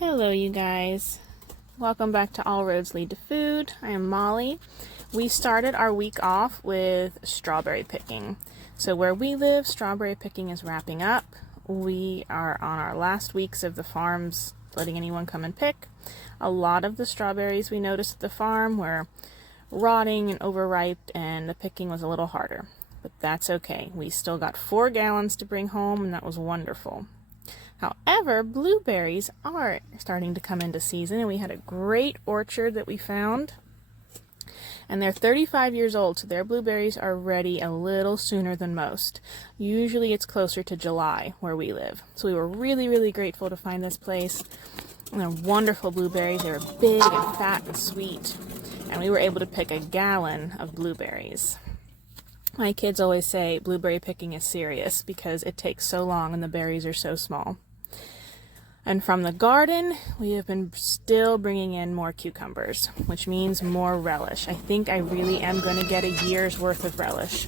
Hello you guys. Welcome back to All Roads Lead to Food. I am Molly. We started our week off with strawberry picking. So where we live, strawberry picking is wrapping up. We are on our last weeks of the farms letting anyone come and pick. A lot of the strawberries we noticed at the farm were rotting and overripe, and the picking was a little harder. But that's okay. We still got 4 gallons to bring home, and that was wonderful. However, blueberries are starting to come into season, and we had a great orchard that we found. And they're 35 years old, so their blueberries are ready a little sooner than most. Usually it's closer to July where we live. So we were really grateful to find this place. And they're wonderful blueberries. They were big and fat and sweet. And we were able to pick a gallon of blueberries. My kids always say blueberry picking is serious because it takes so long and the berries are so small. And from the garden, we have been still bringing in more cucumbers, which means more relish. I think I really am going to get a year's worth of relish.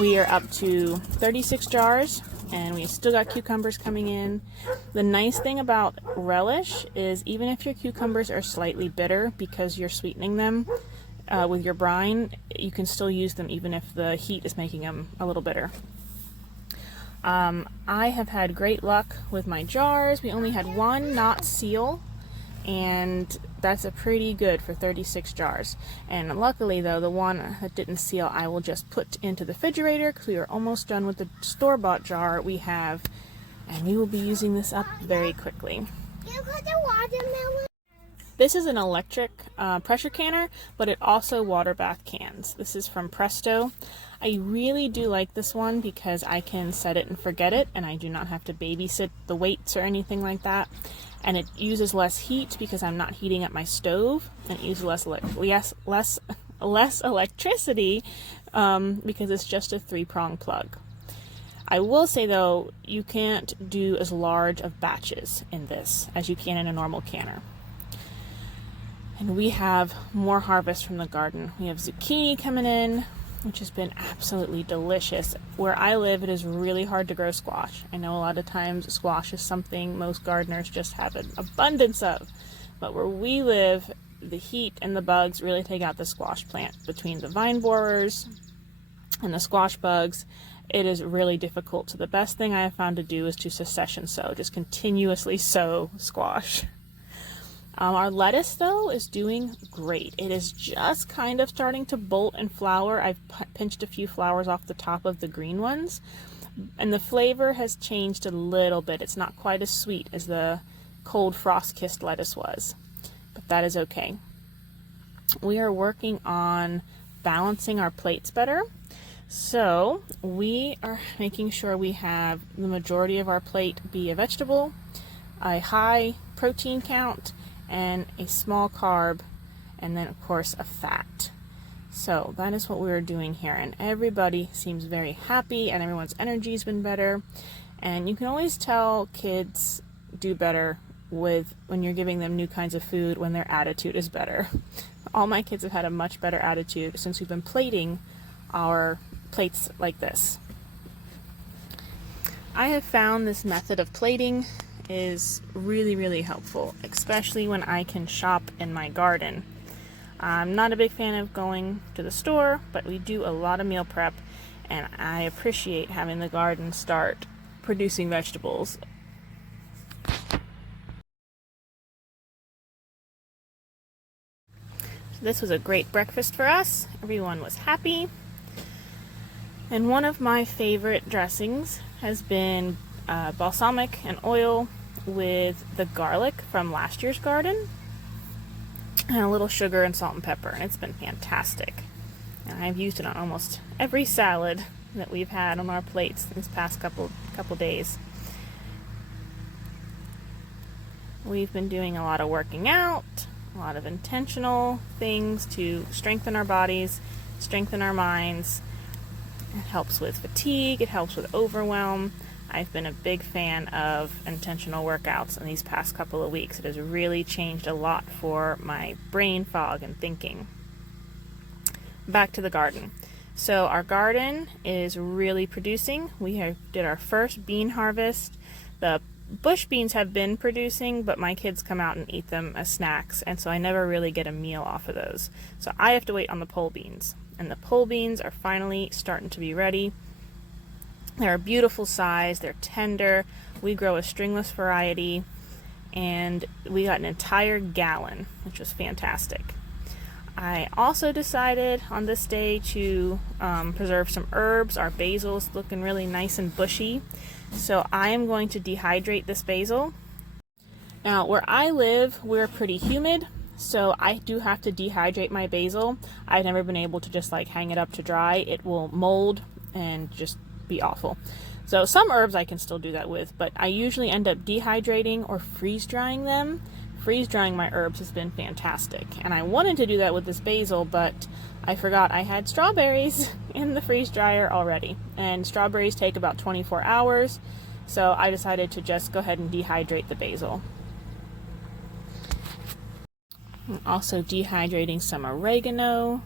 We are up to 36 jars, and we still got cucumbers coming in. The nice thing about relish is even if your cucumbers are slightly bitter because you're sweetening them with your brine, you can still use them even if the heat is making them a little bitter. I have had great luck with my jars. We only had one not seal, and that's a pretty good for 36 jars. And luckily though, the one that didn't seal I will just put into the refrigerator because we are almost done with the store-bought jar we have, and we will be using this up very quickly. This is an electric pressure canner, but it also water bath cans. This is from Presto. I really do like this one because I can set it and forget it, and I do not have to babysit the weights or anything like that. And it uses less heat because I'm not heating up my stove, and it uses less electricity because it's just a 3-prong plug. I will say though, you can't do as large of batches in this as you can in a normal canner. And we have more harvest from the garden. We have zucchini coming in, which has been absolutely delicious. Where I live, it is really hard to grow squash. I know a lot of times squash is something most gardeners just have an abundance of. But where we live, the heat and the bugs really take out the squash plant. Between the vine borers and the squash bugs, it is really difficult. So the best thing I have found to do is to succession sow, just continuously sow squash. Our lettuce, though, is doing great. It is just kind of starting to bolt and flower. I've pinched a few flowers off the top of the green ones, and the flavor has changed a little bit. It's not quite as sweet as the cold frost-kissed lettuce was, but that is okay. We are working on balancing our plates better, so we are making sure we have the majority of our plate be a vegetable, a high protein count, and a small carb, and then of course a fat. So that is what we are doing here, and everybody seems very happy and everyone's energy's been better. And you can always tell kids do better with when you're giving them new kinds of food when their attitude is better. All my kids have had a much better attitude since we've been plating our plates like this. I have found this method of plating is really helpful, especially when I can shop in my garden. I'm not a big fan of going to the store, but we do a lot of meal prep, and I appreciate having the garden start producing vegetables. So this was a great breakfast for us. Everyone was happy. And one of my favorite dressings has been balsamic and oil with the garlic from last year's garden, and a little sugar and salt and pepper, and it's been fantastic. And I've used it on almost every salad that we've had on our plates these past couple days. We've been doing a lot of working out, a lot of intentional things to strengthen our bodies, strengthen our minds. It helps with fatigue, it helps with overwhelm. I've been a big fan of intentional workouts in these past couple of weeks. It has really changed a lot for my brain fog and thinking. Back to the garden. So our garden is really producing. We did our first bean harvest. The bush beans have been producing, but my kids come out and eat them as snacks, and so I never really get a meal off of those. So I have to wait on the pole beans, and the pole beans are finally starting to be ready. They're a beautiful size, they're tender. We grow a stringless variety, and we got an entire gallon, which was fantastic. I also decided on this day to preserve some herbs. Our basil's looking really nice and bushy, so I am going to dehydrate this basil. Now, where I live, we're pretty humid, so I do have to dehydrate my basil. I've never been able to just like hang it up to dry. It will mold and just be awful. So some herbs I can still do that with, but I usually end up dehydrating or freeze drying them. Freeze drying my herbs has been fantastic, and I wanted to do that with this basil, but I forgot I had strawberries in the freeze dryer already, and strawberries take about 24 hours, so I decided to just go ahead and dehydrate the basil. I'm also dehydrating some oregano,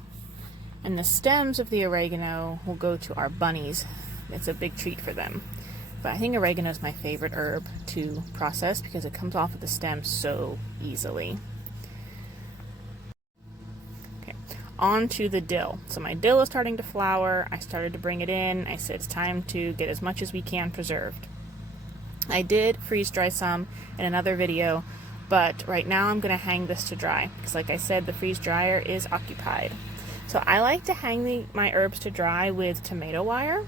and the stems of the oregano will go to our bunnies. It's a big treat for them. But I think oregano is my favorite herb to process because it comes off of the stem so easily. Okay, on to the dill. So my dill is starting to flower. I started to bring it in. I said it's time to get as much as we can preserved. I did freeze dry some in another video, but right now I'm going to hang this to dry because, like I said, the freeze dryer is occupied. So I like to hang my herbs to dry with tomato wire.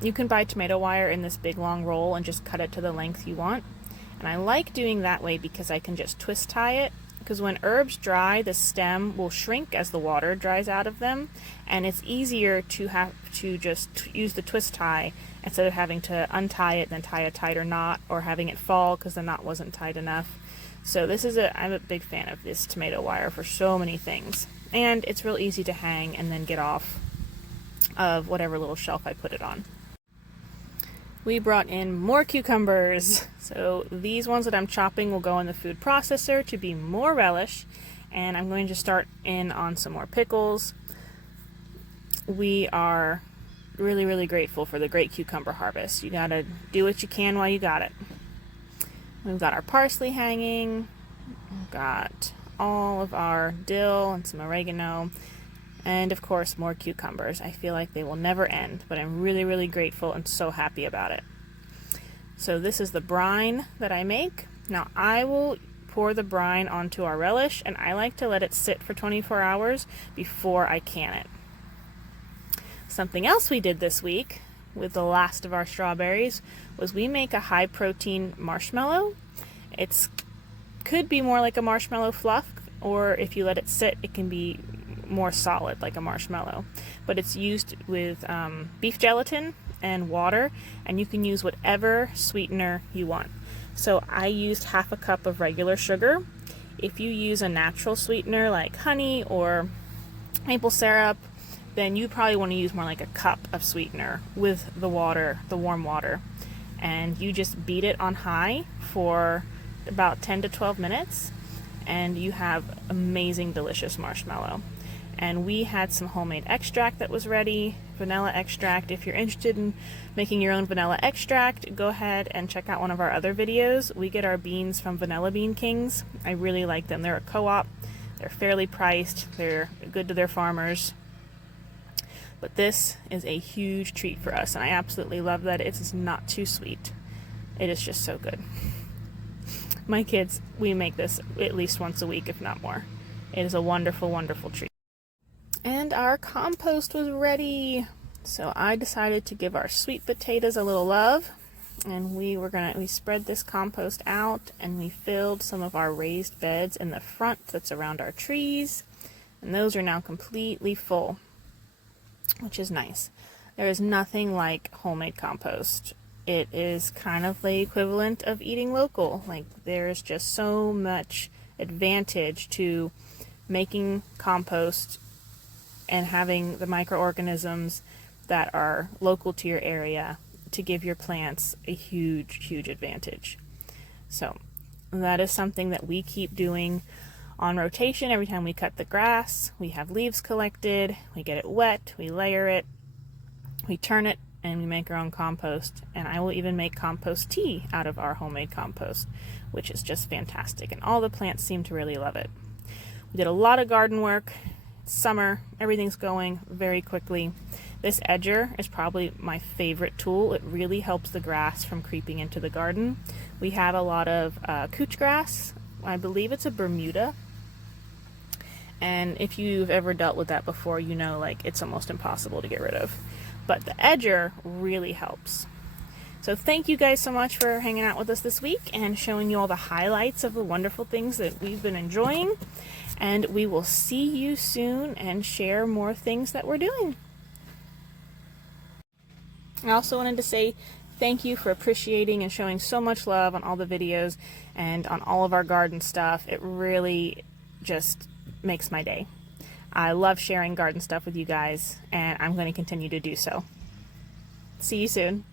You can buy tomato wire in this big long roll and just cut it to the length you want. And I like doing that way because I can just twist tie it, because when herbs dry, the stem will shrink as the water dries out of them, and it's easier to have to just use the twist tie instead of having to untie it, then tie a tighter knot, or having it fall because the knot wasn't tight enough. So I'm a big fan of this tomato wire for so many things. And it's real easy to hang and then get off of whatever little shelf I put it on. We brought in more cucumbers. So these ones that I'm chopping will go in the food processor to be more relish, and I'm going to start in on some more pickles. We are really, really grateful for the great cucumber harvest. You gotta do what you can while you got it. We've got our parsley hanging, we've got all of our dill and some oregano, and of course more cucumbers. I feel like they will never end, but I'm really, really grateful and so happy about it. So this is the brine that I make. Now I will pour the brine onto our relish, and I like to let it sit for 24 hours before I can it. Something else we did this week with the last of our strawberries was we make a high protein marshmallow. It could be more like a marshmallow fluff, or if you let it sit, it can be more solid like a marshmallow, but it's used with beef gelatin and water, and you can use whatever sweetener you want. So I used half a cup of regular sugar. If you use a natural sweetener like honey or maple syrup, then you probably want to use more like a cup of sweetener with the water, the warm water, and you just beat it on high for about 10 to 12 minutes, and you have amazing, delicious marshmallow. And we had some homemade extract that was ready, vanilla extract. If you're interested in making your own vanilla extract, go ahead and check out one of our other videos. We get our beans from Vanilla Bean Kings. I really like them. They're a co-op. They're fairly priced. They're good to their farmers. But this is a huge treat for us, and I absolutely love that it's not too sweet. It is just so good. My kids, we make this at least once a week, if not more. It is a wonderful, wonderful treat. And our compost was ready. So I decided to give our sweet potatoes a little love, and we spread this compost out, and we filled some of our raised beds in the front that's around our trees, and those are now completely full, which is nice. There is nothing like homemade compost. It is kind of the equivalent of eating local. Like, there's just so much advantage to making compost and having the microorganisms that are local to your area to give your plants a huge, huge advantage. So that is something that we keep doing on rotation. Every time we cut the grass, we have leaves collected, we get it wet, we layer it, we turn it and we make our own compost, and I will even make compost tea out of our homemade compost, which is just fantastic, and all the plants seem to really love it. We did a lot of garden work. It's summer, everything's going very quickly. This edger is probably my favorite tool. It really helps the grass from creeping into the garden. We have a lot of couch grass. I believe it's a Bermuda. And if you've ever dealt with that before, you know, like, it's almost impossible to get rid of. But the edger really helps. So thank you guys so much for hanging out with us this week and showing you all the highlights of the wonderful things that we've been enjoying. And we will see you soon and share more things that we're doing. I also wanted to say thank you for appreciating and showing so much love on all the videos and on all of our garden stuff. It really just makes my day. I love sharing garden stuff with you guys, and I'm going to continue to do so. See you soon.